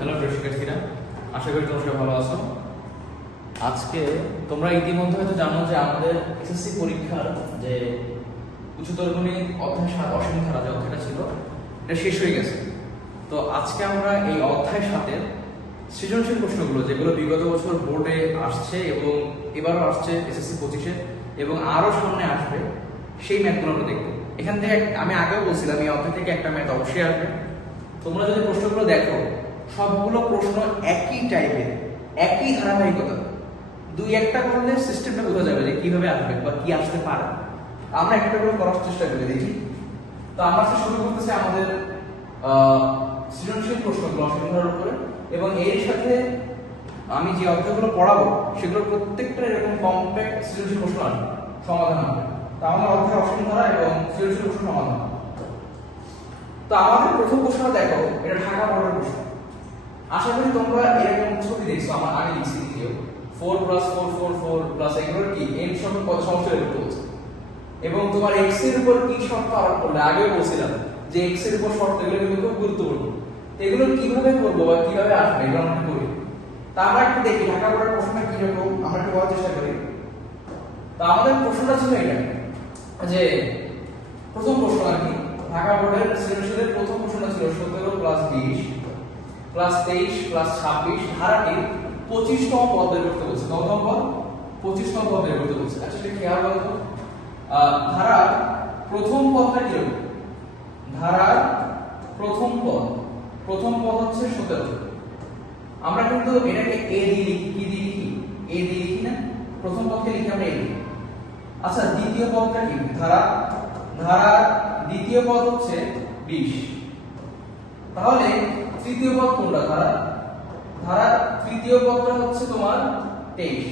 Hello প্রিয় শিক্ষার্থীরা, আশা করি তোমরা সবাই ভালো আছো। আজকে তোমরা ইতিমধ্যে হয়তো জানো যে আমাদের এসএসসি পরীক্ষার যে উচ্চতর গণিত অধ্যায় 7 অসীম ধারা যে অধ্যায়টা ছিল এটা শেষ হয়ে গেছে। তো আজকে আমরা এই অধ্যায় 7-এর সৃজনশীল প্রশ্নগুলো যেগুলো বিগত বছর বোর্ডে আসছে এবং এবারও আসছে এসএসসি 25-এ এবং আরও সামনে আসবে, সেই ম্যাথগুলো আমরা দেখব। এখান থেকে আমি আগেও বলছিলাম এই অধ্যায় থেকে একটা ম্যাথ অবশ্যই আসবে। তোমরা যদি প্রশ্নগুলো দেখো সবগুলো প্রশ্ন একই টাইপের, একই ধারাবাহিকতা, দুই একটা করলে সিস্টেমটা বোঝা যাবে যে কিভাবে আসবে বা কি আসতে পারে। আমরা একটা করে করার চেষ্টা করে দেখি। তো আমরা শুরু করতেছি আমাদের সৃজনশীল প্রশ্নগুলো অসীম ধারার উপরে, এবং এর সাথে আমি যে অধ্যায়গুলো পড়াবো সেগুলোর প্রত্যেকটা এরকম কমপ্যাক্ট সৃজনশীল প্রশ্ন আসবে, সমাধান হবে। তো আমাদের অধ্যায় অসীম ধারা এবং সৃজনশীল প্রশ্ন সমাধান। তো আমাদের প্রথম প্রশ্নটা দেখো, এটা ঢাকা বোর্ডের প্রশ্ন। আশা করি তোমরা এরকম ছবি দেখছো, আমার আগে লিখছি ভিডিও 4 + 4 4 4 প্লাস এগুলোর কি n সংখ্যক কত সমস্যা বের করতে বলছে, এবং তোমার x এর উপর কি শর্ত আরোপ করলে আগেও বলছিলাম যে x এর উপর শর্ত এগুলো কিন্তু খুব গুরুত্বপূর্ণ। তো এগুলো কিভাবে করবো বা কিভাবে আসবে এগুলো আমরা করি। তা আমরা একটু দেখি ঢাকা বোর্ডের প্রশ্নটা কিরকম, আমরা একটু বলার চেষ্টা করি। তো আমাদের প্রশ্নটা ছিল এটা যে প্রথম প্রশ্ন আর কি ঢাকা বোর্ডের সৃজনশীলের প্রথম প্রশ্নটা ছিল 17 + 20 + 23 + 26 ধারাটির 25তম পদ বের করতে বলছে। কততম পদ? 25তম পদ বের করতে বলছে। আচ্ছা এটা খেয়াল রাখো, ধারার প্রথম পদটা কি হবে? ধারার প্রথম পদ হচ্ছে 17। আমরা কিন্তু এটাকে a দিয়ে লিখি, কি দিয়ে লিখি? a দিয়ে লিখি না? প্রথম পদকে লিখি আমরা a দিয়ে। আচ্ছা দ্বিতীয় পদটা কি? ধারার দ্বিতীয় পদ হচ্ছে 20। তাহলে তৃতীয় পদ কোনটা? ধারার তৃতীয় পদটা হচ্ছে তোমার 23।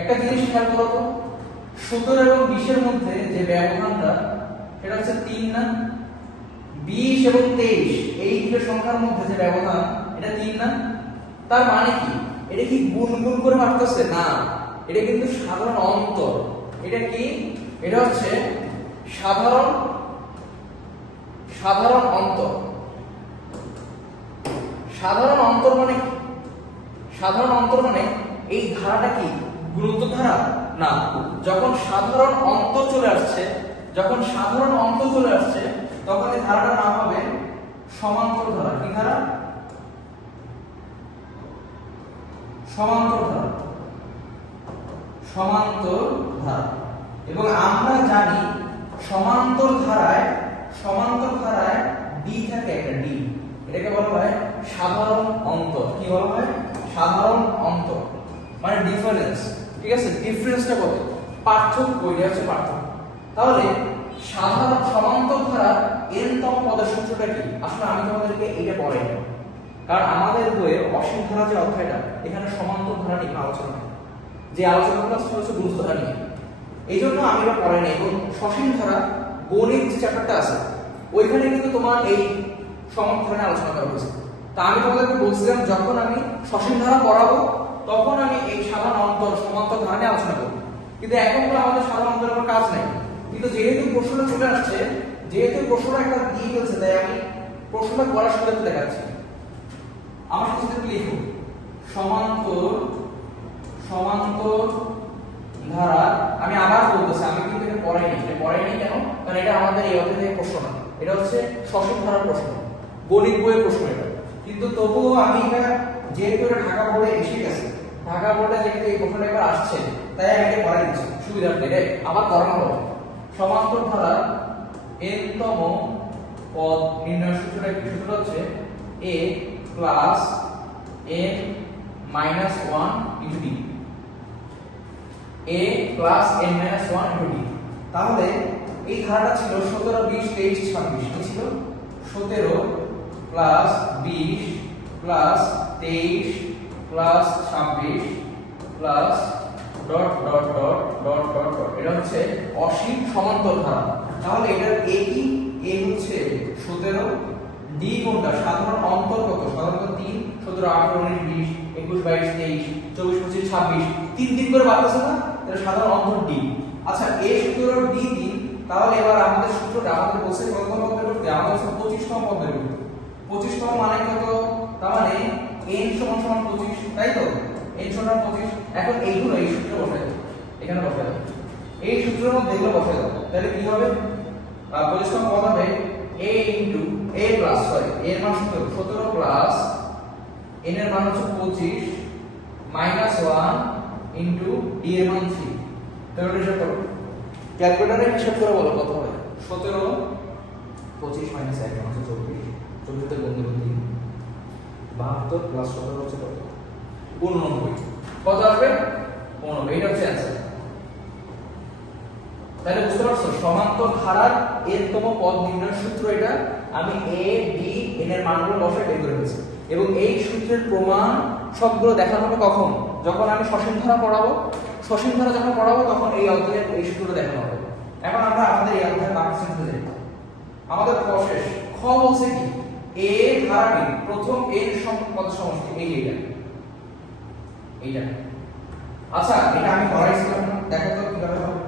একটা জিনিস খেয়াল করো তো, 17 এবং 20 এর মধ্যে যে ব্যবধানটা সেটা হচ্ছে 3 না? 20 এবং 23 এই দুটো সংখ্যার মধ্যে যে ব্যবধান এটা 3 না? তার মানে কি এটা কি গুণ করে বাড়তেছে? না, এটা কিন্তু সাধারণ অন্তর। এটা কি? এটা হচ্ছে সাধারণ অন্তর। সাধারণ অন্তর মানে কি? সাধারণ অন্তর মানে এই ধারাটা কি গুণিত ধারা? না, যখন সাধারণ অন্তর চলে আসছে তখন এই ধারাটার নাম হবে সমান্তর ধারা। কি ধারা? সমান্তর ধারা। এবং আমরা জানি সমান্তর ধারায় ডি থাকে, একটা ডি, এটাকে বলা হয় সাধারণ অন্তর। কি বলা হয়? সাধারণ অন্তর মানে ডিফারেন্স। ঠিক আছে, ডিফারেন্সটা কত? পার্থক্য, এটা হচ্ছে পার্থক্য। তাহলে সাধারণ সমান্তর ধারা n তম পদের সূত্রটা কি? আসলে আমি তোমাদেরকে এটা পড়াই না, কারণ আমাদের বইয়ে অসীম ধারা যে অধ্যায়টা এখানে সমান্তর ধারা নিয়ে আলোচনা হয়, যে আলোচনাগুলো হচ্ছে গুরুত্ব ধারা নিয়ে, এই জন্য আমি এটা পড়াই না। এবং সসীম ধারা গণিত যে চ্যাপ্টারটা আছে ওইখানে কিন্তু তোমার এই সমান্তর ধারা আলোচনা করা হয়েছে। তা আমি তোমাদেরকে বলছিলাম যখন আমি সসীম ধারা পড়াবো তখন আমি এই সাধারণ অন্তর সমান্তর ধারা নিয়ে আলোচনা করব, কিন্তু এখন তো আমাদের সাধারণ অন্তরের কোনো কাজ নাই। কিন্তু যেহেতু প্রশ্নটা চলে আসছে, যেহেতু প্রশ্নটা একটা দিয়ে ফেলছে, তাই আমি প্রশ্নটা করার সুবিধাতে দেখাচ্ছি। আমার সাথে লিখো সমান্তর ধারা। আমি আবার বলতেছি, আমি কিন্তু এটা পড়াই নাই কেন? কারণ এটা আমাদের এই অধ্যায় থেকে প্রশ্ন না, এটা হচ্ছে সসীম ধারার প্রশ্ন, গণিত বইয়ের প্রশ্ন এটা। কিন্তু তবুও আমি এটা যেহেতু এটা ঢাকা বোর্ডে এসে গেছে, ঢাকা বোর্ডে যেহেতু এই প্রশ্নটা এবার আসছে, তাই আমি এটা পড়াই দিচ্ছি সুবিধার্থে। এটা আবার করানো হবে। সমান্তর ধারা n তম পদ নির্ণয় সূত্রটা কি? সূত্রটা হচ্ছে a + n - 1 * d, a + n - 1 * d। তাহলে এই ধারাটা ছিল 17 20 23 26। কি ছিল? 17 + 20 + 23 + 26 plus dot dot dot dot dot dot, এটা হচ্ছে অসীম সমান্তর ধারা। তাহলে এটার a কি? a হচ্ছে 17, d কোনটা? সাধারণ অন্তর কত? সাধারণত 3, 17 18 19 20 21 22 23 24 25 26, 3 করে বাড়তেছে না? তাহলে সাধারণ অন্তর d। আচ্ছা a 17 d 3, তাহলে এবার আমাদের সূত্রটা আমাদের বলছে কত পদ বের করতে? আমাদের 25তম পদ বের করতে। 25তম মানে কত? তার মানে n সমান সমান 25, তাই তো? n সমান 25। এখন এইগুলো এই সূত্রে বসাই দাও, এখানে বসাই দাও, এই সূত্রের মধ্যে এগুলো বসাই দাও, তাহলে কি হবে? 25 কত হবে? a into a plus sorry a এর মান 17 প্লাস n এর মান হচ্ছে 25 মাইনাস 1 ইনটু d এর মান 3। তাহলে হিসাব করো, ক্যালকুলেটরে হিসাব করে বলো কত হবে? 17 25 মাইনাস 1 মানে 24, 24 তে গুণ দেব 3, 72 প্লাস 17 হচ্ছে কত? 89। কত আসবে? 89। এটা হচ্ছে অ্যানসার। তাহলে বুঝতে পারছো সমান্তর ধারার n-তম পদ নির্ণয়ের সূত্র এটা। আমি a b n এর মানগুলো বসে বের করে ফেলেছি এবং এই সূত্রের প্রমাণ সবগুলো দেখানো হবে কখন? যখন আমি সসীম ধারা পড়াবো। সসীম ধারা যখন পড়াবো তখন এই অধ্যায়ের এই সূত্রগুলো দেখানো হবে। এখন আমরা আমাদের এই অধ্যায়ের বাকি চিন্তা যাই। আমাদের শেষ খ বলছে কি? a ধারাটি প্রথম n সংখ্যক পদের সমষ্টি, এইটা। আচ্ছা এটা আমি করাইছিলাম না, দেখো তো কিভাবে হবে।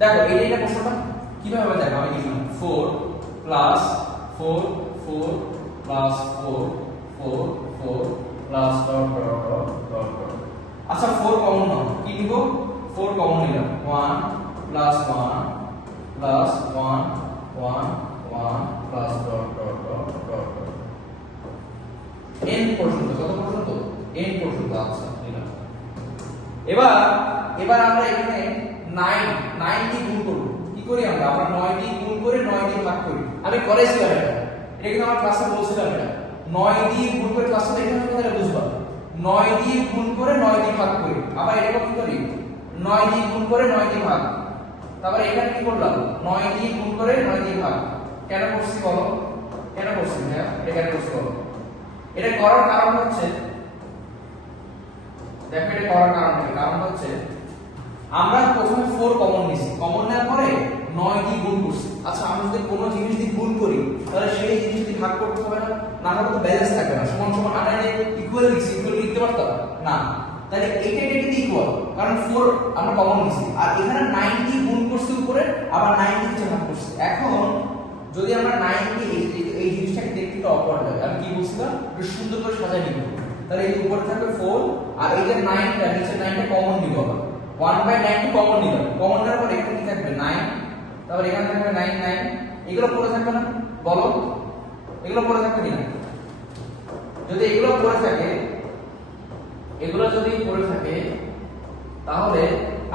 দেখো এইটা প্রশ্নটা কিভাবে হবে দেখো, আমি লিখলাম 4 plus 4 4 plus 4 4 4 plus dot dot dot dot dot. আচ্ছা 4 কমন নাও, কি নিব? 4 কমন নিলাম, 1 plus 1 plus 1 1 1 plus dot dot dot dot dot n পর্যন্ত। কত পর্যন্ত? n পর্যন্ত। আচ্ছা নিলাম। এবার আমরা এখানে 9 দিয়ে গুণ করব। কি করি আমরা? আমরা 9 দিয়ে গুণ করে 9 দিয়ে ভাগ করি। আমি করেছিলাম এটা কিন্তু আমার ক্লাসে বলছিলাম এটা 9 দিয়ে গুণ করে ক্লাসে এখানে তোমরা বুঝবা। 9 দিয়ে গুণ করে 9 দিয়ে ভাগ করি। আবার এটা কি করি? 9 দিয়ে গুণ করে 9 দিয়ে ভাগ। তারপর এখানে কি করলাম? 9 দিয়ে গুণ করে 9 দিয়ে ভাগ। কেন করছি বলো? কেন করছি ভাইয়া? এটা কেন করছি বলো? এটা করার কারণ হচ্ছে, দেখো এটা করার কারণ হচ্ছে আমরা প্রথমে 4 কমন নিছি, কমন নেওয়ার পরে 9 দিয়ে গুণ করছি। আচ্ছা আমি যদি কোনো জিনিস দিয়ে গুণ করি তাহলে সেই জিনিস দিয়ে ভাগ করতে হবে না? না হলে তো ব্যালেন্স থাকবে না। সমান সমান আনাইলে ইকুয়াল লিখছি, ইকুয়াল লিখতে পারতাম না। তাহলে এটা ইকুয়াল, কারণ 4 আমরা কমন নিছি আর এখানে 9 দিয়ে গুণ করছি উপরে, আবার 9 দিয়ে ভাগ করছি। এখন যদি আমরা 9 দিয়ে এই জিনিসটাকে দেখতে তো অকওয়ার্ড লাগে, আমি কি বলছিলাম? একটু সুন্দর করে সাজাই নিব। তাহলে এই উপরে থাকবে 4 আর এই যে 9টা নিচে 9টা কমন নিব। আবার 1/9 কমন নিলাম, কমন নেওয়ার পর এখানে কি থাকবে? 9, তারপর এখানে থাকবে 9 9, এগুলো পড়ে থাকবে না? বলো এগুলো পড়ে থাকবে কিনা? যদি এগুলো পড়ে থাকে, এগুলো যদি পড়ে থাকে তাহলে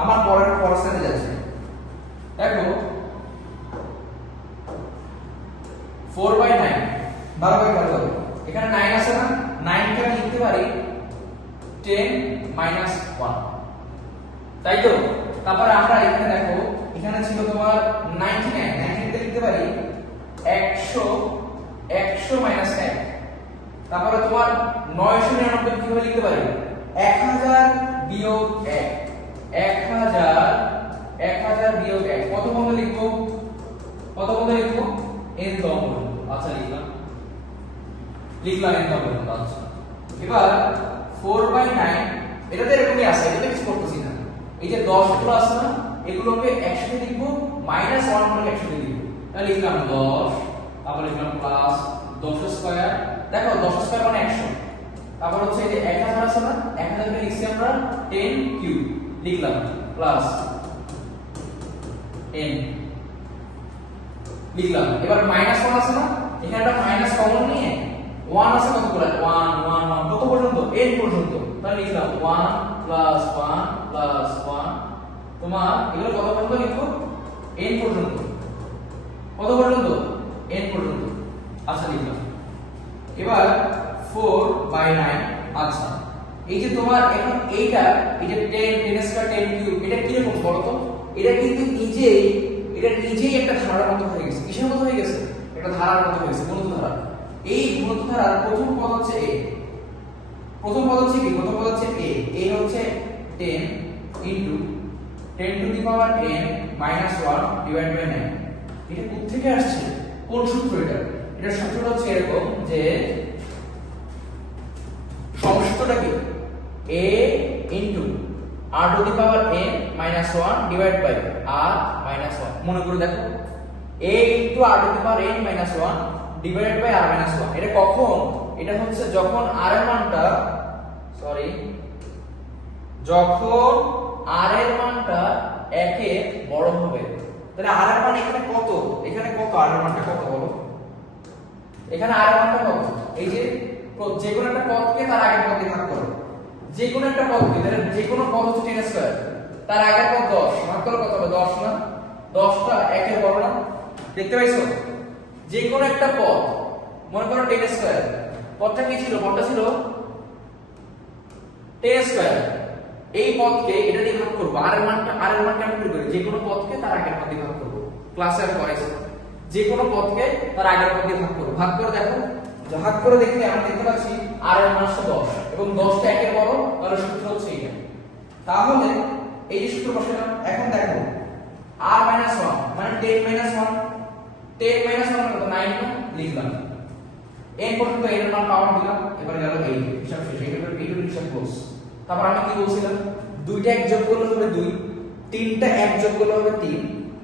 আমার পরের পড়াশোনাতে যাচ্ছে। দেখো 4/9 12/12, এখানে 9 আছে না? 9 কে আমি লিখতে পারি 10 - 1, তাই তো? তারপরে আমরা এখানে দেখো, এখানে ছিল তোমার 99, 99 কে লিখতে পারি 100 100 - 1। তারপরে তোমার 999 কিভাবে লিখতে পারি? 1000 - 1, 1000 - 1 কত পর্যন্ত লিখবো? কত পর্যন্ত লিখবো? n তম পর্যন্ত। আচ্ছা লিখলাম n তম পর্যন্ত। আচ্ছা এবার 4/9 এটাতে এরকমই আছে, এটাতে কিছু করতেছি না। এই যে 10 গুলো আছে না, এগুলোকে একসাথে লিখবো, -1 গুলোকে একসাথে লিখবো। তাহলে লিখলাম 10, তারপর লিখলাম প্লাস 10 স্কয়ার। দেখো 10 স্কয়ার মানে 100। তারপর হচ্ছে এই যে 1000 আছে না, 1000 কে লিখছি আমরা 10 কিউব, লিখলাম প্লাস n লিখলাম। এবার -1 আছে না, এখানে একটা মাইনাস কমন নিয়ে 1 আছে কত করে? 1 1 1 কত পর্যন্ত? n পর্যন্ত। তাহলে লিখলাম 1 + 1 + 1। তোমার এগুলো কত পর্যন্ত লিখবো? n পর্যন্ত। কত পর্যন্ত? n পর্যন্ত। আচ্ছা লিখলাম। এবার 4/9। আচ্ছা এই যে তোমার এখন এইটা, এই যে 10 10 স্কয়ার 10 কিউব, এটা কি রকম বলো তো? এটা কিন্তু নিজেই একটা ধারার মতো হয়ে গেছে। কিসের মতো হয়ে গেছে? একটা ধারার মতো হয়ে গেছে, গুণিত ধারা। এই গুণিত ধারার প্রথম পদ হচ্ছে a। প্রথম পদ হচ্ছে কি? প্রথম পদ হচ্ছে a। a হচ্ছে 10 * 10 to the power n - 1 divide by 9। এটা কোথা থেকে আসছে? কোন সূত্র এটা? এটা সূত্রটা হচ্ছে এরকম যে সমষ্টিটা কি? a * r to the power n - 1 divide by r - 1। মনে করে দেখো, a * r to the power n - 1 divide by r - 1। এটা কখন? এটা হচ্ছে যখন r এর মানটা যখন r এর মানটা 1 এর বড় হবে। তাহলে r এর মান এখানে কত r এর মানটা কত বলো? এখানে r এর মানটা কত? এই যে কোনো একটা পদকে তার আগের পদ দিয়ে ভাগ করো, যে কোনো একটা পদকে, তাহলে যে কোনো পদ হচ্ছে 10 স্কয়ার, তার আগের পদ 10 ভাগ করলে কত হবে? 10 না? 10টা 1 এর বড় না? দেখতে পাইছো? যে কোনো একটা পদ, মনে করো 10 স্কয়ার, পদটা কি ছিল? পদটা ছিল 10 স্কয়ার। এই পদকে এটা দিয়ে ভাগ করব, r এর মানটা আমি বের করি, যে কোনো পদকে তার আগের পদ দিয়ে ভাগ করব। ক্লাসে আমি করাইছি, যে কোনো পদকে তার আগের পদ দিয়ে ভাগ করব। ভাগ করে দেখো, ভাগ করে দেখলে আমরা দেখতে পাচ্ছি r এর মান হচ্ছে 10 এবং 10টা 1 এর বড়, তাহলে সূত্র হচ্ছে এটা। তাহলে এই যে সূত্র বসালাম, এখন দেখো r - 1 মানে 10 - 1, 10 - 1 মানে কত? 9 না? লিখলাম। n পর্যন্ত n এর মান পাওয়ার দিলাম, এবারে গেল 8, হিসাব শেষ। এইটার হিসাব ক্লোজ। তারপর আমি কি বলছিলাম? দুইটা এক যোগ করলে হবে 2, তিনটা এক যোগ করলে হবে 3,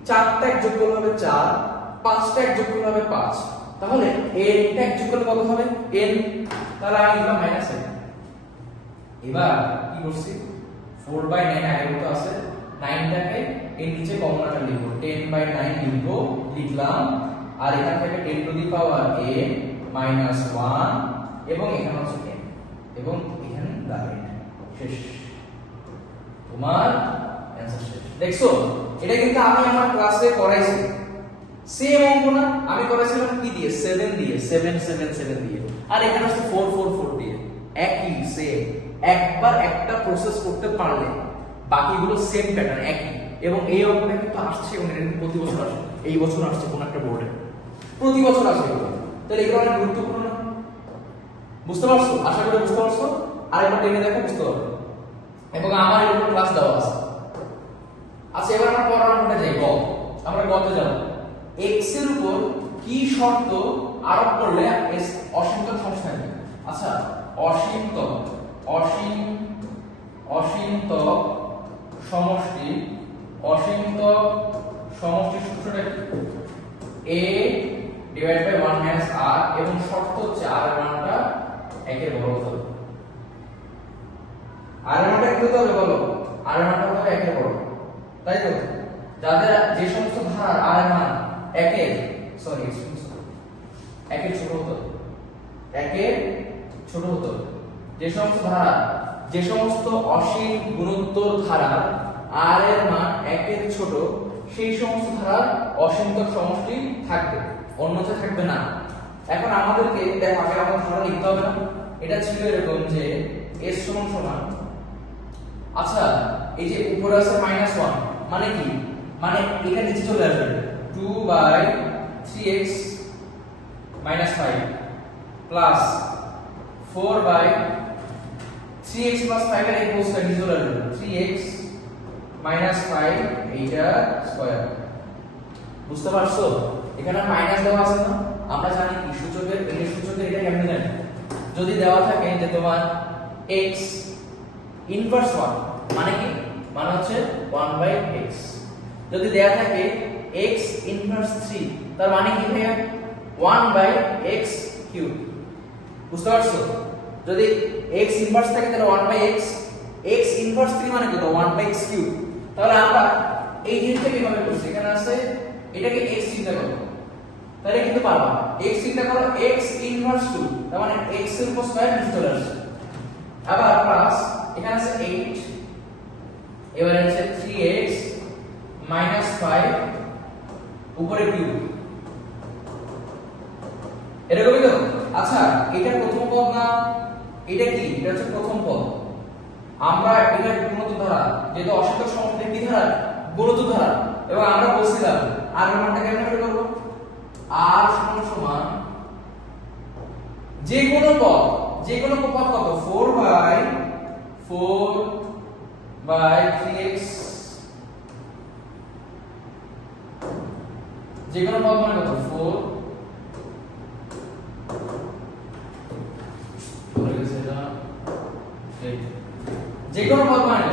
চারটা এক যোগ করলে হবে 4, পাঁচটা এক যোগ করলে হবে 5। তাহলে n টা এক যোগ করলে কত হবে? n। তাহলে আমি লিখলাম -n। এবার কি করছি? 4/9 আগের মতো আছে, 9টাকে এর নিচে কমন আকারে লিখব, 10/9 লিখলাম। আর এখান থেকে 10 টু দি পাওয়ার n - 1 এবং এখানে হচ্ছে n এবং এখানে ব্র্যাকেট শেষ। তোমার অ্যানসার শেষ। দেখছো, এটা কিন্তু আমি আমার ক্লাসে করাইছি। সেম অঙ্ক না? আমি করেছিলাম কি দিয়ে? 7 দিয়ে, 7 7 7 দিয়ে। আর এখানে হচ্ছে 4 4 4 দিয়ে। একই সেম। একবার একটা প্রসেস করতে পারলে বাকিগুলো সেম প্যাটার্ন একই। এবং এই অঙ্কটা কিন্তু আসছে, এবং এটা কিন্তু প্রতি বছর আসে। এই বছর আসছে কোন একটা বোর্ডে, প্রতি বছর আসে এগুলো। তাহলে এগুলো অনেক গুরুত্বপূর্ণ না? বুঝতে পারছো? আশা করি বুঝতে পারছো। আরেকবার টেনে দেখো, বুঝতে পারবে। এবং আমার এর উপর ক্লাস দেওয়া আছে। আচ্ছা, এবার আমরা পরের অঙ্কটা যাই। আমরা গতে যাব। x এর উপর কি শর্ত আরোপ করলে অসীমতম সমষ্টি থাকবে? আচ্ছা, অসীমতম সমষ্টি সূত্রটা কি? a divided by 1 minus r, এবং শর্ত হচ্ছে r এর মানটা 1 এর বড় হতে হবে। r এর মানটা কত হবে বলো? r এর মানটা হবে 1 এর বড়, তাই তো? যাদের যে সমস্ত ধারার r এর মান 1 এর ছোট হতো, 1 এর ছোট হতো, যে সমস্ত অসীম গুণোত্তর ধারা r এর মান 1 এর ছোট, সেই সমস্ত ধারার অসীমতম সমষ্টি থাকবে, অন্যথা থাকবে না। এখন আমাদেরকে দেখো, আগে আমাদের ধারা লিখতে হবে না? এটা ছিল এরকম যে s সমান, আচ্ছা এই যে উপরে আছে -1 মানে কি? মানে এখানে নিচে চলে আসবে 2/3x - 5 প্লাস 4/3x + 5 এর হোল স্কয়ার নিচে চলে আসবে 3x - 5 এইটা স্কয়ার। বুঝতে পারছো? এখানে মাইনাস দেওয়া আছে না? আমরা জানি কি সূচকের এটা কেমনে জানি? যদি দেওয়া থাকে যে তোমার x ইনভার্স 1 মানে কি? মানে হচ্ছে 1/x। যদি দেয়া থাকে x ইনভার্স 3, তার মানে কি ভাইয়া? 1/x³। বুঝতে পারছো? যদি x ইনভার্স থাকে তাহলে 1/x, x ইনভার্স 3 মানে কত? 1/x³। তাহলে আমরা এই জিনিসটা কিভাবে করছি? এখানে আছে এটাকে x চিন্তা করো, তাহলে কিন্তু পারবা। x চিন্তা করো, x ইনভার্স 2, তার মানে x এর উপর স্কয়ার নিচে চলে আসছে। আবার প্লাস এখানে আছে 8, এবারে আছে 3x - 5 উপরে কিউব, এরকমই তো। আচ্ছা, এটা প্রথম পদ না? এটা কি? এটা হচ্ছে প্রথম পদ। আমরা এটা গুণিত ধারা, যেহেতু অসীমতম সমষ্টি কি ধারা? গুণিত ধারা। এবং আমরা বলছিলাম r এর মানটা কেমনে বের করব? r সমান যে কোনো পদ কত? 4/3x, যে কোনো পদ মানে কত? 4 বলে গেছে এটা, যে কোনো পদ মানে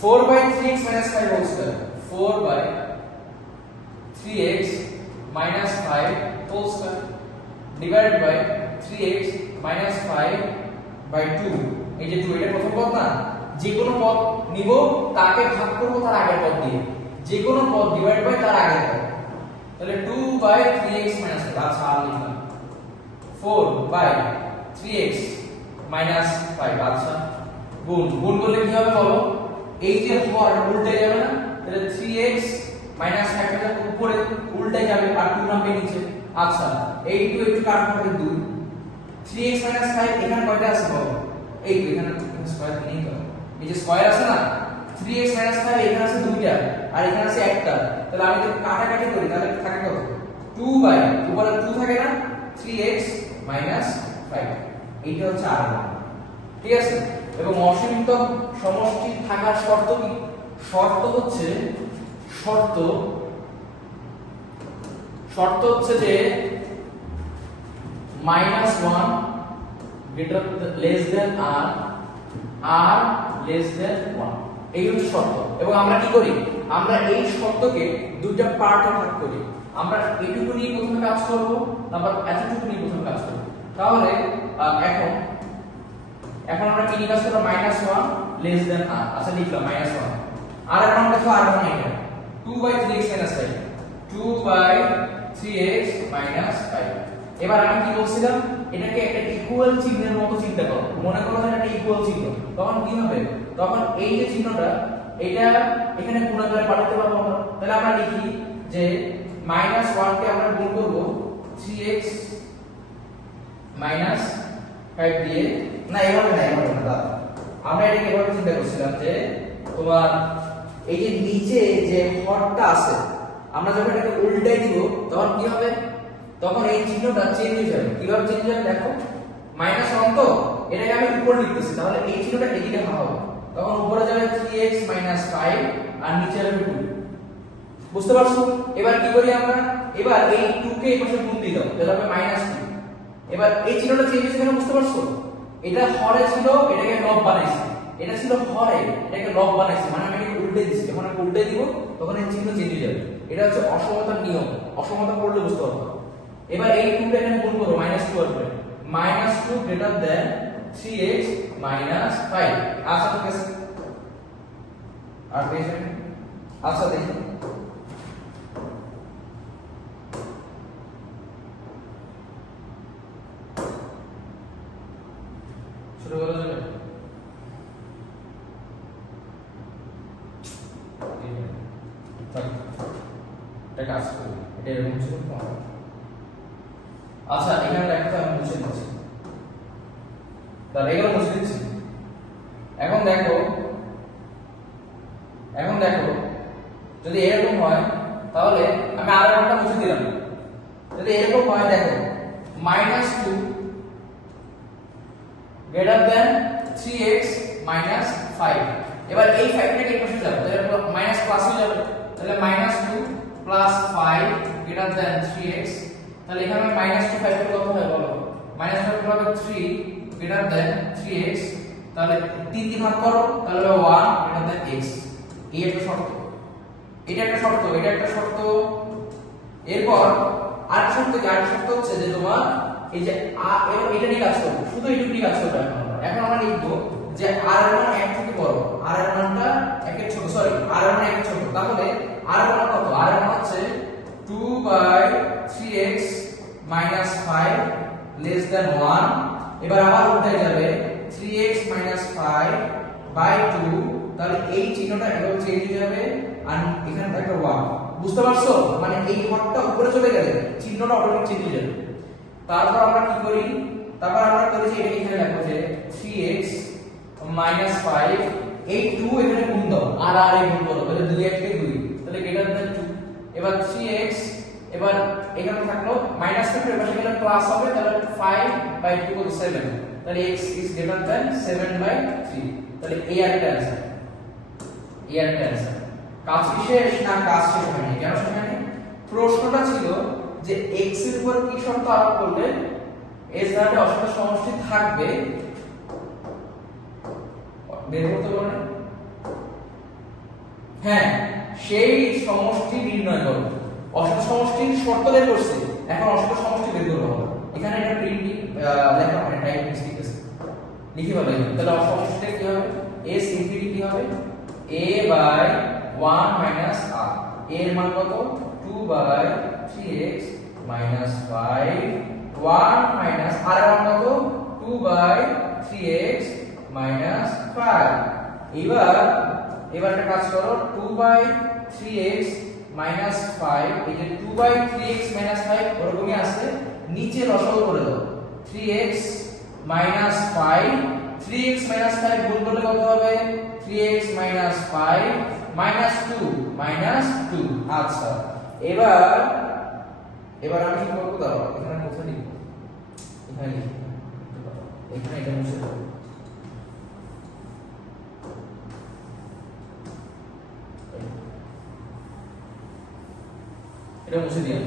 4/3x - 5 whole square, 4/3x - 5 whole square. Divide by 3x minus 5 by 2। এই যে 2 এটা প্রথম পদ না, যে কোনো পদ নিব তাকে ভাগ করব তার আগের পদ দিয়ে, যে কোনো পদ ডিভাইড বাই তার আগের পদ, তাহলে 2 বাই 3x মাইনাস 5। আচ্ছা আর লিখলাম 4 বাই 3x মাইনাস 5। আচ্ছা গুণ গুণ করলে কি হবে বলো, এই যে হর উল্টে যাবে না, তাহলে 3x মাইনাস 5 এর উপরে উল্টে যাবে আর 2 নামবে নিচে। আচ্ছা এই 2 একটু কাটতে হবে 2, 3x মাইনাস 5 এখানে কয়টা আছে বলো, এই তো এখানে স্কয়ার নেই তো, এই যে স্কয়ার আছে না, 3x মাইনাস 5 এখানে আছে দুইটা আর এখানে আছে একটা, তাহলে আমি যদি কাটাকাটি করি তাহলে থাকে কত, 2 বাই উপরে 2 থাকে না, 3x মাইনাস 5। এইটা হচ্ছে আর মান, ঠিক আছে। এবং অসীমিত সমষ্টি থাকার শর্ত কি, শর্ত হচ্ছে যে -1 গ্রেটার লেস দেন আর লেস দেন 1, এই হচ্ছে শর্ত। এবং আমরা কি করি, আমরা এই শর্তকে দুইটা পার্টে ভাগ করি। আমরা এইটুকু নিয়ে প্রথমে কাজ করব, তারপর এতটুকু নিয়ে প্রথমে কাজ করব। তাহলে এখন আমরা কি নিয়ে কাজ করব, -1 লেস দেন r। আচ্ছা লিখলাম -1, আর এর মান কত, আর মান এটা 2 by 3x minus 5, 2 by 3x minus 5। এবার আমি কি বলছিলাম, এটাকে একটা ইকুয়াল চিহ্নের মতো চিন্তা করো, মনে করো যে এটা ইকুয়াল চিহ্ন, তখন কি হবে, তখন এই যে চিহ্নটা এটা এখানে গুণাকারে পাঠাতে পারবো আমরা। তাহলে আমরা লিখি যে -1 কে আমরা গুণ করব 3x মাইনাস 5 দিয়ে, না এভাবে না দাদা, আমরা এটাকে এভাবে চিন্তা করছিলাম যে তোমার এই যে নিচে যে হরটা আছে, আমরা যখন এটাকে উল্টাই দিব তখন কি হবে, তখন এই চিহ্নটা চেঞ্জ হয়ে যাবে। কিভাবে চেঞ্জ হবে দেখো, -1 তো এটাকে আমি উপরে লিখতেছি, তাহলে এই চিহ্নটা এদিকে হবে, তখন উপরে যাবে 3x 5 আর নিচে যাবে 2। বুঝতে পারছো? এবার কি করি আমরা, এবার এই 2 কে এই পাশে গুণ দিয়ে দাও, তাহলে হবে -2। এবার এই চিহ্নটা চেঞ্জ হয়েছে কেন বুঝতে পারছো, এটা হরে ছিল এটাকে লব বানাইছি, এটা ছিল হরে এটাকে লব বানাইছি, মানে আমি এটাকে উল্টে দিছি, যখন আমি উল্টে দিব তখন এই চিহ্ন চেঞ্জ হয়ে যাবে। এটা হচ্ছে অসমতার নিয়ম, অসমতা পড়লে বুঝতে পারবে। এবার এই 2 টা এখানে গুণ করো -2 আসবে, -2 গ্রেটার দ্যান 3x মাইনাস 5। আচ্ছা ঠিক আছে, আর পেয়েছেন? আচ্ছা দেখি শুরু করা যাবে। এটা কাজ করবে, এটা এরকম ছিল তো। আচ্ছা এখানে দেখো আমি মুছে দিচ্ছি, তাহলে এগুলো মুছে দিচ্ছি। এখন দেখো যদি এরকম হয় তাহলে আমি আর একটা মুছে দিলাম, যদি এরকম হয় দেখো -2 গ্রেটার দ্যান 3x মাইনাস 5। এবার এই 5 টাকে এই পাশে যাবে, তাহলে মাইনাস প্লাস হয়ে যাবে, তাহলে -2 প্লাস 5 গ্রেটার দ্যান 3x। তাহলে এখানে -2 5 এর কত হয় বলো, -5 হবে 3 গ্রেটার দ্যান 3x। তাহলে 3 দিয়ে ভাগ করো, তাহলে হবে 1 গ্রেটার দ্যান x। এই একটা শর্ত, এটা একটা শর্ত, এটা একটা শর্ত। এরপর আরেকটা শর্ত হচ্ছে যে তোমার এই যে এটা নিয়ে কাজ করব, শুধু এইটুকু নিয়ে কাজ করব। এখন আমরা লিখব যে r এর মান 1 থেকে বড়, r এর মানটা 1 এর ছোট, সরি r এর মান 1 এর ছোট। তাহলে r এর মান কত, r এর মান হচ্ছে 2 by 3x minus 5 less than 1। এবার আবার উল্টে যাবে 3x মাইনাস 5 বাই 2, তাহলে এই চিহ্নটা এভাবে চেঞ্জ হয়ে যাবে আর এখানে একটা 1। বুঝতে পারছো, মানে এই হরটা উপরে চলে গেলে চিহ্নটা অটোমেটিক চেঞ্জ হয়ে যাবে। তারপর আমরা কি করি, তারপর আমরা করেছি এটা এখানে লিখবো যে 3x মাইনাস 5, এই 2 এখানে গুণ দাও আর এই গুণ করো, তাহলে 2 1 কে 2, তাহলে গ্রেটার দ্যান 2। এবার 3x, এবার এখানে থাকলো মাইনাস থেকে এপাশে গেলে প্লাস হবে, তাহলে 5 বাই 2 কত 7, তাহলে x is greater than 7 by 3। তাহলে এই আর এটা आंसर, এই আর এটা आंसर। কাজ কি শেষ না, কাজ শেষ হয়নি। কেন শেষ হয়নি, প্রশ্নটা ছিল যে x এর উপর কি শর্ত আরোপ করলে s ধারাটি অসীম সমষ্টি থাকবে, বের করতে পারেন। হ্যাঁ, সেই সমষ্টি নির্ণয় করো। অসীম সমষ্টির শর্ত বের করছে, এখন অসীম সমষ্টি বের করতে হবে। এখানে এটা প্রিন্ট লেখা মানে টাইপ মিস্টেক আছে লিখে ভালো তাহলে অবশ্যই কি হবে s ইনফিনিটি কি হবে a বাই 1 মাইনাস r এর মান কত 2 by 3x minus 5 1 minus r এর মান কত 2 বাই 3x মাইনাস 5 এবার একটা কাজ করো 2 বাই 3x মাইনাস 5 এই যে 2 বাই 3x মাইনাস 5 ওরকমই আছে নিচে লসাগু করে দাও 3x মাইনাস 5 3x মাইনাস 5 গুণ করলে কত হবে 3x মাইনাস 5 মাইনাস 2 আচ্ছা এবার আমি কি করব দাও এখানে কোথায় লিখব এখানে এটা মুছে দাও এটা মুছে দিও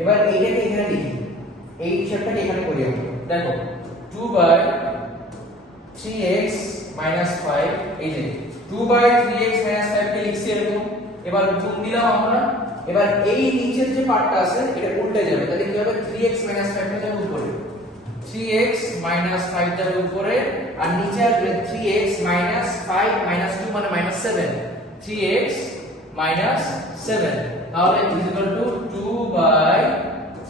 এবার এইটাকে এখানে লিখি এই হিসাবটাকে এখানে করি আমরা দেখো 2 বাই 3x মাইনাস 5 এই যে 2 বাই 3x মাইনাস 5 কে লিখছি এরকম এবার গুণ দিলাম আমরা এবার এই নিচের যে পার্টটা আছে এটা উল্টে যাবে তাহলে কি হবে 3x মাইনাস 5 টা যাবে উপরে 3x মাইনাস 5 যাবে উপরে আর নিচে আসবে 3x মাইনাস 5 মাইনাস 2 মানে মাইনাস 7 3x মাইনাস 7 তাহলে is equal to 2 by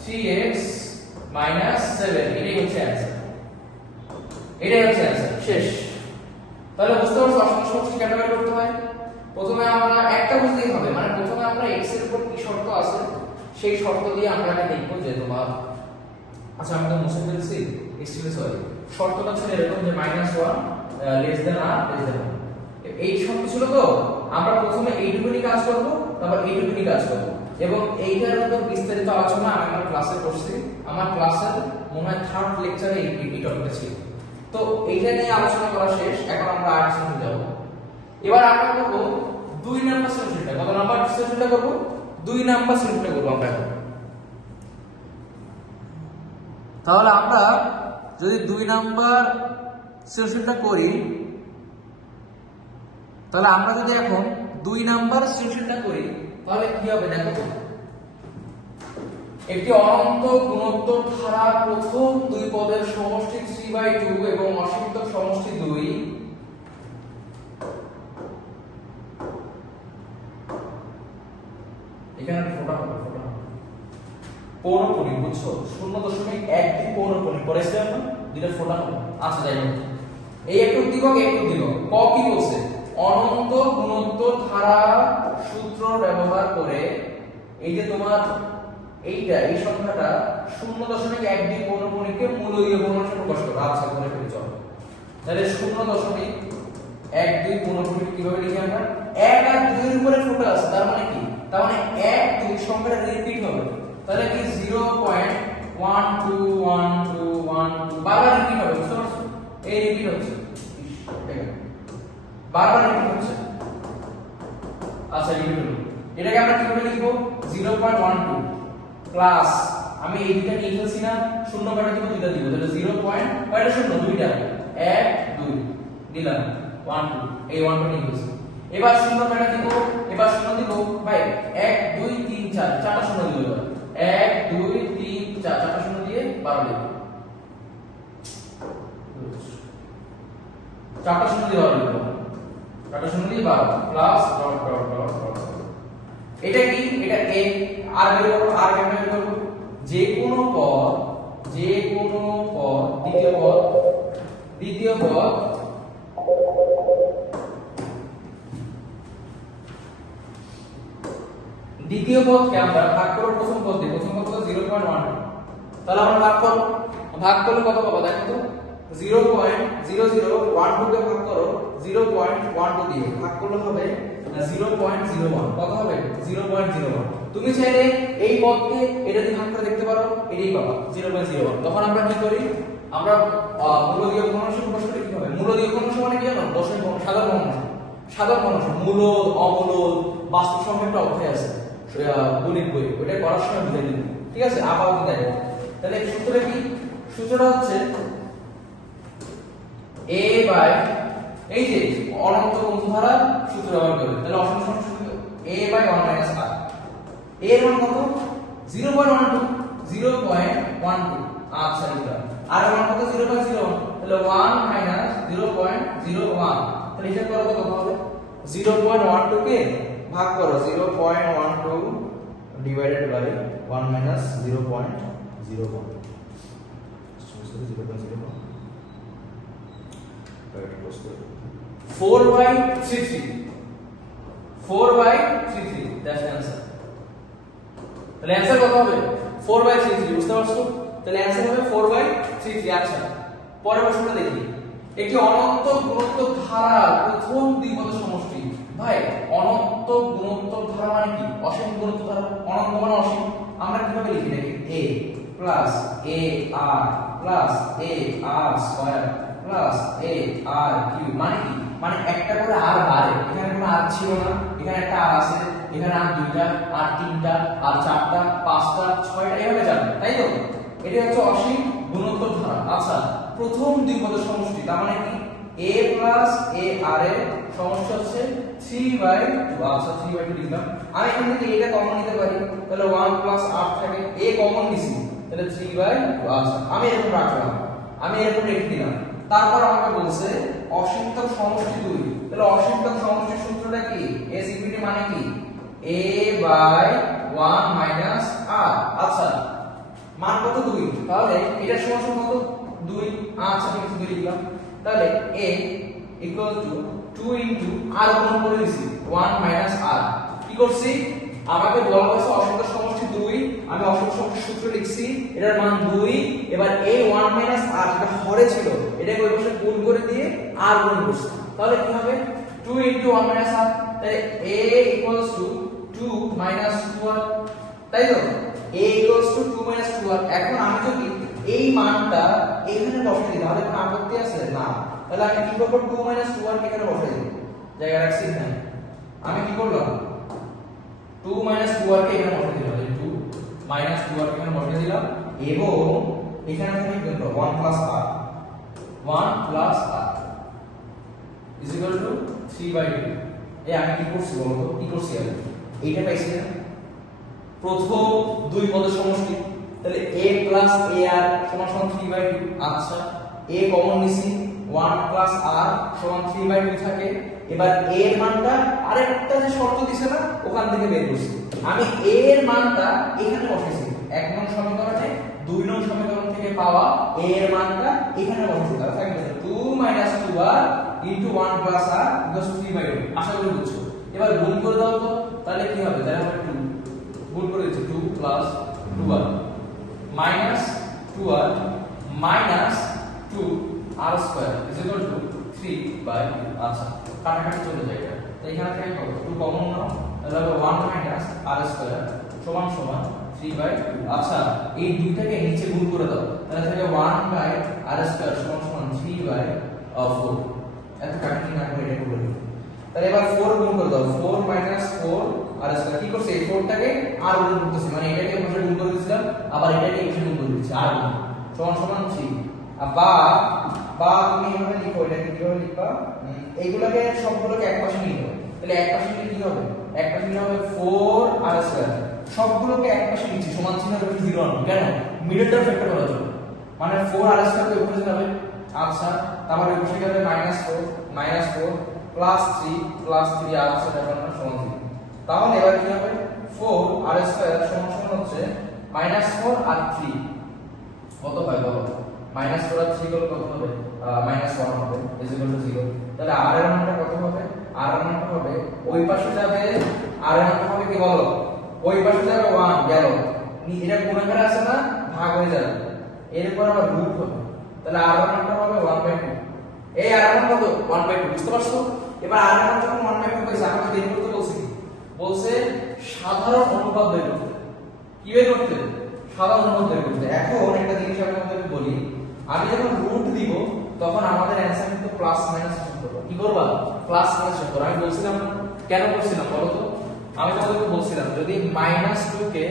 3x minus 7 এটাই হচ্ছে অ্যানসার শেষ তাহলে বুঝতে পারছো অসংখ্য সমষ্টি কেন বের করতে হয় প্রথমে আমরা একটা বুঝতেই হবে মানে প্রথমে আমরা x এর উপর কি শর্ত আছে সেই শর্ত দিয়ে আমরা এটা দেখব যে তোমার আচ্ছা আমি তো মুছে ফেলছি এক্সট্রিমলি সরি শর্তটা ছিল এরকম যে -1 লেস দ্যান আর লেস দ্যান এই শর্ত ছিল তো আমরা প্রথমে এইটুকুনি কাজ করব তারপর এইটুকুনি কাজ করব এবং এইটার উপর বিস্তারিত আলোচনা আমি আমার ক্লাসে করছি আমার ক্লাসের মনে হয় থার্ড লেকচারে এই টপিকটা ছিল তো এইটা নিয়ে আলোচনা করা শেষ এখন আমরা আর শুনতে যাব এবার আমরা করব 2 নাম্বার সলিউশনটা কত নাম্বার সলিউশনটা করব 2 নাম্বার সলিউশনটা করব আমরা এখন তাহলে আমরা যদি 2 নাম্বার সলিউশনটা করি তাহলে আমরা যদি এখন 2 নাম্বার সলিউশনটা করি তাহলে কি হবে দেখো তো একটি অনন্ত গুণোত্তর ধারা প্রথম দুই পদের সমষ্টি 3/2 এবং অসীমত সমষ্টি 2 এখানে ফোটা পৌনঃপুনিক বুঝছো 0.1 পৌনঃপুনিক করেছিলাম না যেটা ফোটা আচ্ছা যাই হোক এই একটু উদ্দীপক ক কি বলছে অনন্ত গুণোত্তর ধারা সূত্র ব্যবহার করে এই যে তোমার এই সংখ্যাটা 0.12 পৌনঃপুনিককে মূলদীয় পৌনঃপুনিকে প্রকাশ করো আচ্ছা করে ফেলি চলো তাহলে 0.12 পৌনঃপুনিক কিভাবে লিখি আমরা 1 আর 2 এর উপরে ফোটা আছে তার মানে কি তার মানে 1 2 সংখ্যাটা রিপিট হবে তাহলে কি 0.121212 বারবার রিপিট হবে বুঝতে পারছো এই রিপিট হচ্ছে বারবার রিপিট হচ্ছে আচ্ছা রিপিট হলো এটাকে আমরা কিভাবে লিখবো 0.12 প্লাস আমি এই দুটো নিয়ে ফেলছি না শূন্য কাটা দিব দুইটা দিব তাহলে 0. কয়টা শূন্য দুইটা 1 2 দিলাম 1 2 এই 1 টা নিয়ে ফেলছি এবার শূন্য কাটা দিব এবার শূন্য দিব ভাই 1 2 3 4 চারটা শূন্য দিব এবার 1 2 3 4 চারটা শূন্য দিয়ে 12 দিব চারটা শূন্য দিয়ে 12 দিব চারটা শূন্য দিয়ে 12 plus dot dot dot dot এটা কি এটা a আর বের করব আর কেমনে বের করব যে কোনো পদ দ্বিতীয় পদ দ্বিতীয় পদকে আমরা ভাগ করব প্রথম পদ দিয়ে প্রথম পদ হলো 0.1 তাহলে আমরা ভাগ করলে কত পাবো দেখো তো 0.0012 কে ভাগ করো 0.12 দিয়ে ভাগ করলে হবে 0.01 কত হবে 0.01 তুমি চাইলে এই পদকে এটা দিয়ে ভাগ করে দেখতে পারো এটাই পাবা 0.01 তখন আমরা কি করি আমরা মূলদীয় ভগ্নাংশ প্রকাশ করি কি হবে মূলদীয় ভগ্নাংশ মানে কি জানো দশমিক সাধারণ ভগ্নাংশ মূলদ অমূলদ বাস্তব সংখ্যা একটা অধ্যায় আছে গণিত বই ওটা করার সময় বুঝাই দিই ঠিক আছে আপাতত দেখো তাহলে সূত্রটা কি সূত্রটা হচ্ছে a বাই এই যে অনন্ত গুণধারা সূত্র ব্যবহার করে তাহলে অসীম সূত্র a বাই 1 মাইনাস r এর মান কত 0.12 0.12 আচ্ছা লিখলাম আর এর মান কত 0.01 তাহলে 1 মাইনাস 0.01 তাহলে হিসাব করো কত হবে 0.12 কে ভাগ করো 0.12 divided by 1 minus 0.01 4/33 that's answer তাহলে অ্যানসার কত হবে 4/33 বুঝতে পারছো তাহলে অ্যানসার হবে 4/33 আচ্ছা পরের প্রশ্নটা দেখি একটি অনন্ত গুণোত্তর ধারার প্রথম দ্বিপদ সমষ্টি ভাই অনন্ত গুণোত্তর ধারা মানে কি অসীম গুণোত্তর ধারা অনন্ত মানে অসীম আমরা কিভাবে লিখি দেখি a plus a r plus a r square plus a r cube মানে কি মানে একটা করে r বাড়ে এখানে কোনো r ছিল না এখানে একটা r আছে এখানে r দুইটা r তিনটা r চারটা পাঁচটা ছয়টা এভাবে যাবে তাই তো এটা হচ্ছে অসীম গুণোত্তর ধারা আচ্ছা প্রথম দ্বিপদ সমষ্টি তার মানে কি a প্লাস a r এর সমষ্টি হচ্ছে 3/2 আচ্ছা 3/2 লিখলাম আমি এখান থেকে এটা কমন নিতে পারি তাহলে 1 প্লাস r থাকে a কমন নিছি তাহলে 3/2 আচ্ছা আমি এরকম রাখলাম আমি এরকম রেখে দিলাম তারপর আমাকে বলছে অসীমতম সমষ্টি 2 তাহলে অসীমতম সমষ্টির সূত্রটা কি a সিপিটি মানে কি a বাই 1 মাইনাস r আচ্ছা মান কত 2 তাহলে এটা সমান কত 2 আচ্ছা ঠিক আছে 2 লিখলাম তাহলে a equal to 2 into r গুণ করে দিছি 1 মাইনাস r কি করছি আমাকে বলা হয়েছে অসীমতম সমষ্টি 2 আমি অসীম সমষ্টির সূত্র লিখছি এটার মান 2 এবার a 1 মাইনাস r যেটা হরে ছিল এটাকে ওই পাশে গুণ করে দিয়ে r গুণ করছি তাহলে কি হবে 2 ইনটু 1 মাইনাস r তাহলে a equals to 2 minus 2r তাই তো a equals to 2 minus 2r এখন আমি যদি এই মানটা এখানে বসাই দিই তাহলে কোনো আপত্তি আছে না তাহলে আমি কি করব 2 মাইনাস 2r এখানে বসাই দেব জায়গা রাখছি এখানে আমি কি করলাম 2 মাইনাস 2r কে এখানে বসাই দিলাম 2 মাইনাস 2r কে এখানে বসাই দিলাম এবং এখানে থেকে কি করব 1 plus r 1 plus r is equal two 3/2 এই আমি কি করছি বলতো কি করছি আমি এইটা পাইছি না প্রথম দুই পদের সমষ্টি তাহলে a প্লাস ar সমান সমান 3/2 আচ্ছা a কমন নিছি 1 প্লাস r সমান 3/2 থাকে এবার a এর মানটা আরেকটা যে শর্ত দিছে না ওখান থেকে বের করছি আমি a এর মানটা এখানে বসাইছি এক নং সমীকরণে দুই নং সমীকরণ থেকে পাওয়া a এর মানটা এখানে বসাইছি তাহলে থাকে 2 minus 2r into 1 plus r equals 3/2 আশা করি বুঝছো এবার গুণ করে দাও তো তাহলে কি হবে তাহলে হবে 2 গুণ করে দিচ্ছি 2 plus 2r minus 2r minus 2r square is equal two 3/2 আচ্ছা কাটাকাটি চলে যায় এটা তাই এখানে থেকে কত 2 কমন নাও তাহলে হবে 1 মাইনাস r স্কয়ার সমান সমান 3/2 আচ্ছা এই দুইটাকে নিচে গুণ করে দাও তাহলে থাকে 1/r স্কয়ার সমান সমান 3/4 এত কাটাকাটি না করে এটা করে দিই তাহলে এবার 4 গুণ করে দাও 4 মাইনাস 4 আর স্কয়ার কি করছে এই 4 টাকে r গুণ করতেছি মানে এটাকে এখানে গুণ করে দিছিলাম আবার এটাকে এখানে গুণ করে দিচ্ছি r গুণ সমান সমান 3 আর বা তুমি এভাবে লিখো এটাকে কিভাবে লিখবা এইগুলোকে সবগুলোকে একপাশে নিয়ে নাও তাহলে একপাশে নিলে কি হবে একপাশে নিলে হবে 4 r স্কয়ার সবগুলোকে একপাশে নিচ্ছি সমান চিহ্ন হবে 0 আনবো কেন মিডলটা ফ্যাক্টর করার জন্য মানে 4 r স্কয়ার কে উপরে যাবে আচ্ছা তারপরে উপরে যাবে -4 প্লাস 3 প্লাস 3 r স্কয়ার সমান সমান 3 তাহলে এবার কি হবে 4 r স্কয়ার সমান সমান হচ্ছে -4 আর 3 কত হয় বলো -4 আর 3 কত হবে -1 হবে ইজ ইকুয়াল টু 0 তাহলে r এর মানটা কত হবে r এর মানটা হবে ওই পাশে যাবে r এর মানটা হবে কি বলো ওই পাশে যাবে 1 গেল এটা গুণাকার আছে না ভাগ হয়ে যাবে এরপর আবার রুট হবে তাহলে r এর মানটা হবে 1/2 এই r এর মান কত 1/2 বুঝতে পারছো এবার r এর মান যখন 1/2 পাইছে আমাকে বের করতে বলছে সাধারণ অনুপাত বের করতে কি বের করতে সাধারণ অনুপাত বের করতে এখন একটা জিনিস আপনাদের বলি আমি যখন রুট দিব তখন আমাদের অ্যানসার কিন্তু প্লাস মাইনাস করব কি করবা প্লাস মাইনাস করব আমি বলছিলাম কেন বলছিলাম বলো তো আমি তোমাদেরকে বলছিলাম যদি -2 কে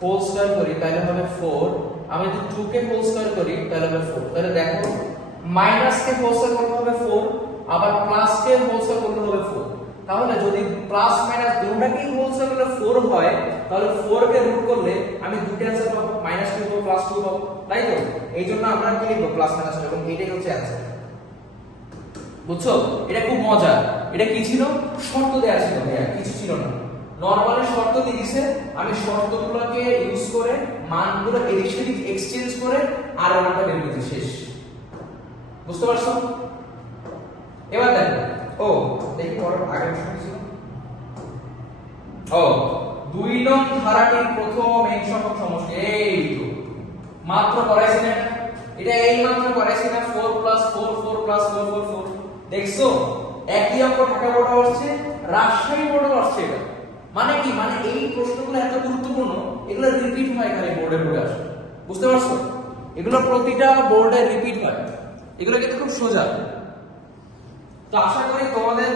হোল স্কয়ার করি তাহলে হবে 4 আমি যদি 2 কে হোল স্কয়ার করি তাহলে হবে 4 তাহলে দেখো মাইনাস কে হোল স্কয়ার করলে হবে 4 আবার প্লাস কে হোল স্কয়ার করলে হবে 4 তাহলে যদি প্লাস মাইনাস দুটোটাকেই হোল স্কয়ার করলে 4 হয় তাহলে 4 কে রুট করলে আমি দুটো অ্যানসার পাবো, -2 পাবো +2 পাবো, তাই তো? এইজন্য আমরা কি লিখব +-2 এবং এটাই হচ্ছে অ্যানসার। বুঝছো? এটা খুব মজা। এটা কি ছিল? শর্ত দেয়া ছিল ভাইয়া, কিছু ছিল না। নরমালি শর্ত দিয়ে দিয়েছে, আমি শর্তগুলোকে ইউজ করে মানগুলো এদিক সেদিক এক্সচেঞ্জ করে আর ওটা বের করেছি, শেষ। বুঝতে পারছো? এবার দেখো, ও দেখি পরের আগের প্রশ্ন ছিল। ও 2 নং ধারাটির প্রথম n সংখ্যক সমষ্টি, এই তো মাত্র করাইছি না এটা, এই মাত্র করাইছি না, 4 + 4 4 + 4 4 4। দেখছো একই অঙ্ক ঢাকা বোর্ডে আসছে, রাজশাহী বোর্ডে আসছে। এটা মানে কি, মানে এই প্রশ্নগুলো এত গুরুত্বপূর্ণ, এগুলো রিপিট হয় খালি বোর্ডে বোর্ডে আসে। বুঝতে পারছো? এগুলো প্রতিটা বোর্ডে রিপিট হয়, এগুলো কিন্তু খুব সোজা। তো আশা করি তোমাদের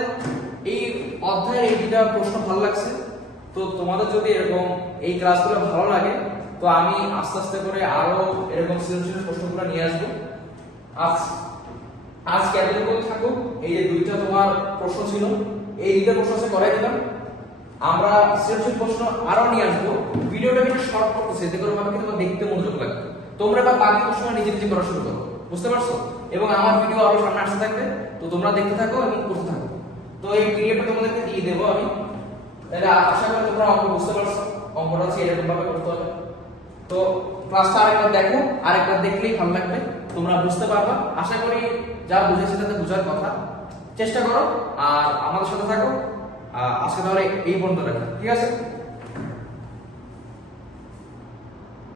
এই অধ্যায়ের এই দুটা প্রশ্ন ভালো লাগছে। তো তোমাদের যদি এরকম এই ক্লাসগুলো ভালো লাগে, তো আমি আস্তে আস্তে করে আরো এরকম সৃজনশীল প্রশ্নগুলো নিয়ে আসবো। আজ এতটুকু থাকুক। এই যে দুইটা তোমার প্রশ্ন ছিল, এই দুইটা প্রশ্ন আছে করাই দিলাম। আমরা সৃজনশীল প্রশ্ন আরো নিয়ে আসবো। ভিডিওটা একটু শর্ট করতেছে, এতে করে ভাবে কিন্তু দেখতে মনোযোগ লাগবে। তোমরা বা বাকি প্রশ্ন নিজে নিজে করা শুরু করো। বুঝতে পারছো? এবং আমার ভিডিও আরো সামনে আসতে থাকবে, তো তোমরা দেখতে থাকো এবং করতে থাকো। তো এই পিডিএফটা তোমাদেরকে দিয়ে দেবো আমি। তাহলে আশা করি তোমরা অঙ্ক বুঝতে পারছো। অঙ্কটা হচ্ছে এরকম ভাবে করতে হবে। তো ক্লাসটা আরেকবার দেখো, আরেকবার দেখলেই ভালো লাগবে, তোমরা বুঝতে পারবা। আশা করি যা বুঝেছি তাতে বোঝার কথা। চেষ্টা করো আর আমাদের সাথে থাকো। আজকে তাহলে এই পর্যন্ত রাখি, ঠিক আছে?